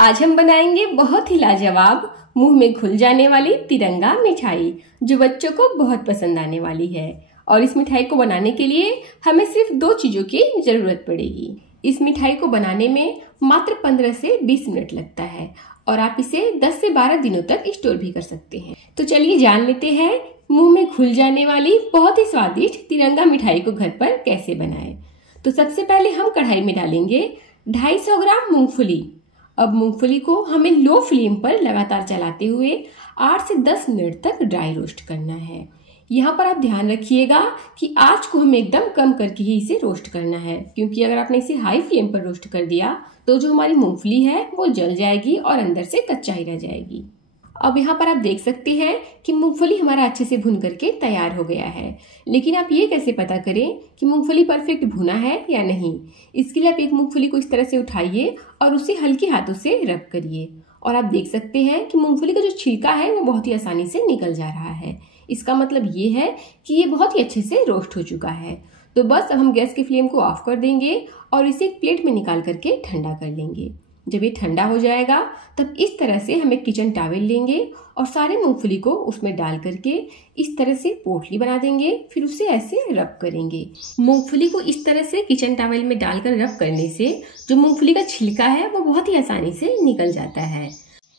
आज हम बनाएंगे बहुत ही लाजवाब मुंह में घुल जाने वाली तिरंगा मिठाई जो बच्चों को बहुत पसंद आने वाली है। और इस मिठाई को बनाने के लिए हमें सिर्फ 2 चीजों की जरूरत पड़ेगी। इस मिठाई को बनाने में मात्र 15 से 20 मिनट लगता है और आप इसे 10 से 12 दिनों तक स्टोर भी कर सकते हैं। तो चलिए जान लेते हैं मुंह में घुल जाने वाली बहुत ही स्वादिष्ट तिरंगा मिठाई को घर पर कैसे बनाएं। तो सबसे पहले हम कढ़ाई में डालेंगे 250 ग्राम मूंगफली। अब मूंगफली को हमें लो फ्लेम पर लगातार चलाते हुए 8 से 10 मिनट तक ड्राई रोस्ट करना है। यहाँ पर आप ध्यान रखिएगा कि आंच को हमें एकदम कम करके ही इसे रोस्ट करना है, क्योंकि अगर आपने इसे हाई फ्लेम पर रोस्ट कर दिया तो जो हमारी मूंगफली है वो जल जाएगी और अंदर से कच्चा ही रह जाएगी। अब यहाँ पर आप देख सकते हैं कि मूंगफली हमारा अच्छे से भुन करके तैयार हो गया है। लेकिन आप ये कैसे पता करें कि मूंगफली परफेक्ट भुना है या नहीं? इसके लिए आप एक मूंगफली को इस तरह से उठाइए और उसे हल्के हाथों से रब करिए और आप देख सकते हैं कि मूंगफली का जो छिलका है वो बहुत ही आसानी से निकल जा रहा है। इसका मतलब ये है कि ये बहुत ही अच्छे से रोस्ट हो चुका है। तो बस अब हम गैस की फ्लेम को ऑफ कर देंगे और इसे एक प्लेट में निकाल करके ठंडा कर लेंगे। जब ये ठंडा हो जाएगा तब इस तरह से हम एक किचन टॉवेल लेंगे और सारे मूंगफली को उसमें डाल करके इस तरह से पोटली बना देंगे, फिर उसे ऐसे रब करेंगे। मूंगफली को इस तरह से किचन टॉवेल में डालकर रब करने से जो मूंगफली का छिलका है वो बहुत ही आसानी से निकल जाता है।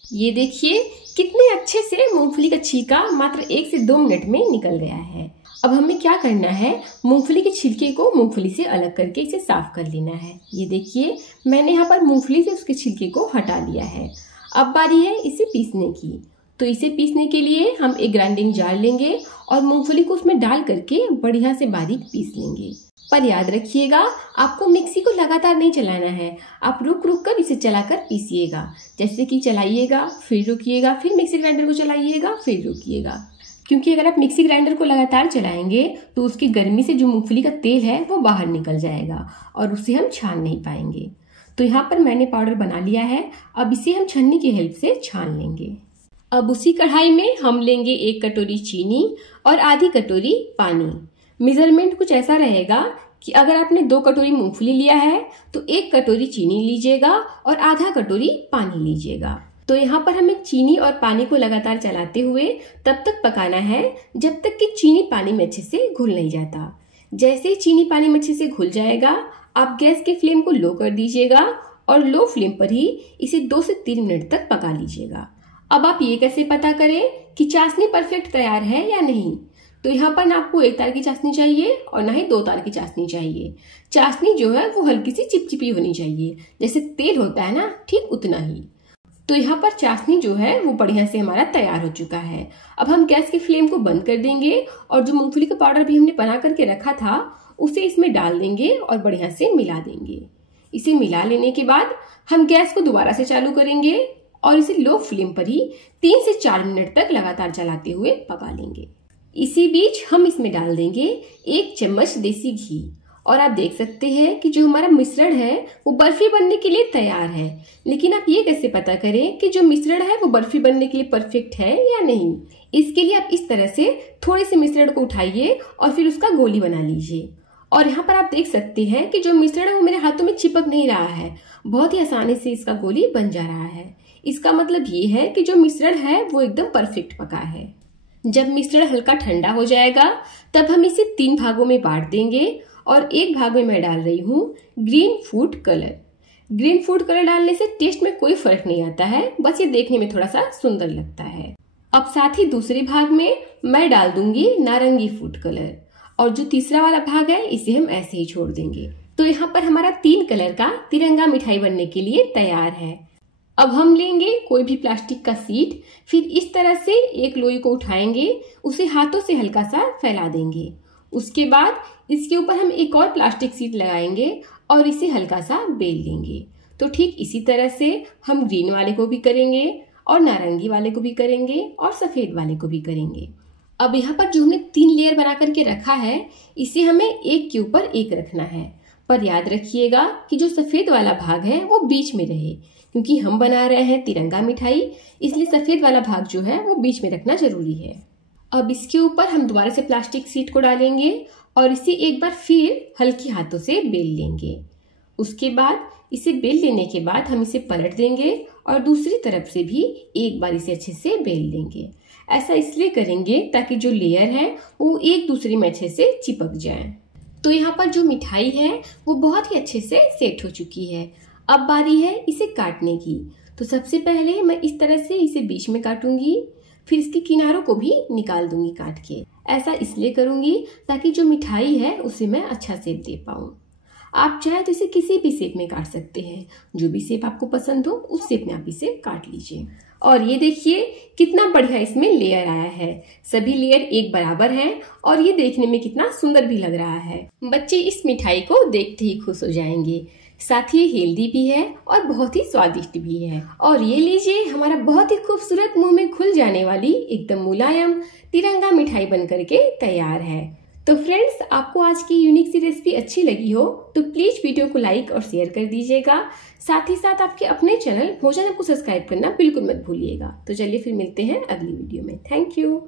ये देखिए कितने अच्छे से मूंगफली का छिलका मात्र 1 से 2 मिनट में निकल गया है। अब हमें क्या करना है, मूंगफली के छिलके को मूंगफली से अलग करके इसे साफ कर लेना है। ये देखिए मैंने यहाँ पर मूंगफली से उसके छिलके को हटा लिया है। अब बारी है इसे पीसने की। तो इसे पीसने के लिए हम एक ग्राइंडिंग जार लेंगे और मूंगफली को उसमें डाल करके बढ़िया से बारीक पीस लेंगे। पर याद रखिएगा आपको मिक्सी को लगातार नहीं चलाना है, आप रुक रुक कर इसे चलाकर पीसिएगा। जैसे कि चलाइएगा फिर रुकिएगा, फिर मिक्सी ग्राइंडर को चलाइएगा फिर रुकिएगा, क्योंकि अगर आप मिक्सी ग्राइंडर को लगातार चलाएंगे तो उसकी गर्मी से जो मूंगफली का तेल है वो बाहर निकल जाएगा और उसे हम छान नहीं पाएंगे। तो यहाँ पर मैंने पाउडर बना लिया है, अब इसे हम छन्नी की हेल्प से छान लेंगे। अब उसी कढ़ाई में हम लेंगे 1 कटोरी चीनी और आधी कटोरी पानी। मेजरमेंट कुछ ऐसा रहेगा कि अगर आपने 2 कटोरी मूंगफली लिया है तो 1 कटोरी चीनी लीजिएगा और आधा कटोरी पानी लीजिएगा। तो यहाँ पर हमें चीनी और पानी को लगातार चलाते हुए तब तक पकाना है जब तक कि चीनी पानी में अच्छे से घुल नहीं जाता। जैसे ही चीनी पानी में अच्छे से घुल जाएगा आप गैस के फ्लेम को लो कर दीजिएगा और लो फ्लेम पर ही इसे 2 से 3 मिनट तक पका लीजिएगा। अब आप ये कैसे पता करें कि चाशनी परफेक्ट तैयार है या नहीं? तो यहाँ पर ना आपको 1 तार की चाशनी चाहिए और ना ही 2 तार की चाशनी चाहिए। चाशनी जो है वो हल्की सी चिपचिपी होनी चाहिए, जैसे तेल होता है ना, ठीक उतना ही। तो यहाँ पर चाशनी जो है वो बढ़िया से हमारा तैयार हो चुका है। अब हम गैस की फ्लेम को बंद कर देंगे और जो मूंगफली का पाउडर भी हमने बना करके रखा था उसे इसमें डाल देंगे और बढ़िया से मिला देंगे। इसे मिला लेने के बाद हम गैस को दोबारा से चालू करेंगे और इसे लो फ्लेम पर ही 3 से 4 मिनट तक लगातार चलाते हुए पका लेंगे। इसी बीच हम इसमें डाल देंगे 1 चम्मच देसी घी और आप देख सकते हैं कि जो हमारा मिश्रण है वो बर्फी बनने के लिए तैयार है। लेकिन आप ये कैसे पता करें कि जो मिश्रण है वो बर्फी बनने के लिए परफेक्ट है या नहीं? इसके लिए आप इस तरह से थोड़े से मिश्रण को उठाइए और फिर उसका गोली बना लीजिए। और यहाँ पर आप देख सकते हैं कि जो मिश्रण है वो मेरे हाथों में चिपक नहीं रहा है, बहुत ही आसानी से इसका गोली बन जा रहा है। इसका मतलब ये है कि जो मिश्रण है वो एकदम परफेक्ट पका है। जब मिश्रण हल्का ठंडा हो जाएगा तब हम इसे 3 भागों में बांट देंगे और एक भाग में मैं डाल रही हूँ green food colour. Green food colour डालने से टेस्ट में कोई फर्क नहीं आता है, बस ये देखने में थोड़ा सा सुंदर लगता है। अब साथ ही दूसरे भाग में मैं डाल दूंगी नारंगी फूड कलर और जो तीसरा वाला भाग है इसे हम ऐसे ही छोड़ देंगे। तो यहाँ पर हमारा 3 कलर का तिरंगा मिठाई बनने के लिए तैयार है। अब हम लेंगे कोई भी प्लास्टिक का शीट, फिर इस तरह से एक लोई को उठाएंगे, उसे हाथों से हल्का सा फैला देंगे। उसके बाद इसके ऊपर हम एक और प्लास्टिक शीट लगाएंगे और इसे हल्का सा बेल लेंगे। तो ठीक इसी तरह से हम ग्रीन वाले को भी करेंगे और नारंगी वाले को भी करेंगे और सफेद वाले को भी करेंगे। अब यहाँ पर जो हमने 3 लेयर बना करके रखा है इसे हमें एक के ऊपर एक रखना है। पर याद रखिएगा कि जो सफेद वाला भाग है वो बीच में रहे, क्योंकि हम बना रहे हैं तिरंगा मिठाई, इसलिए सफेद वाला भाग जो है वो बीच में रखना जरूरी है। अब इसके ऊपर हम दोबारा से प्लास्टिक शीट को डालेंगे और इसे एक बार फिर हल्के हाथों से बेल लेंगे। उसके बाद इसे बेल लेने के बाद हम इसे पलट देंगे और दूसरी तरफ से भी एक बार इसे अच्छे से बेल लेंगे। ऐसा इसलिए करेंगे ताकि जो लेयर है वो एक दूसरे में अच्छे से चिपक जाए। तो यहाँ पर जो मिठाई है वो बहुत ही अच्छे से सेट हो चुकी है। अब बारी है इसे काटने की। तो सबसे पहले मैं इस तरह से इसे बीच में काटूंगी, फिर इसके किनारों को भी निकाल दूंगी काट के। ऐसा इसलिए करूंगी ताकि जो मिठाई है उसे मैं अच्छा शेप दे पाऊं। आप चाहे तो इसे किसी भी शेप में काट सकते हैं, जो भी शेप आपको पसंद हो उस शेप में आप इसे काट लीजिए। और ये देखिए कितना बढ़िया इसमें लेयर आया है। सभी लेयर एक बराबर हैं और ये देखने में कितना सुंदर भी लग रहा है। बच्चे इस मिठाई को देखते ही खुश हो जाएंगे। साथ ही हेल्दी भी है और बहुत ही स्वादिष्ट भी है। और ये लीजिए हमारा बहुत ही खूबसूरत मुंह में घुल जाने वाली एकदम मुलायम तिरंगा मिठाई बन करके तैयार है। तो फ्रेंड्स, आपको आज की यूनिक सी रेसिपी अच्छी लगी हो तो प्लीज वीडियो को लाइक और शेयर कर दीजिएगा। साथ ही साथ आपके अपने चैनल भोजन को सब्सक्राइब करना बिल्कुल मत भूलिएगा। तो चलिए फिर मिलते हैं अगली वीडियो में। Thank you.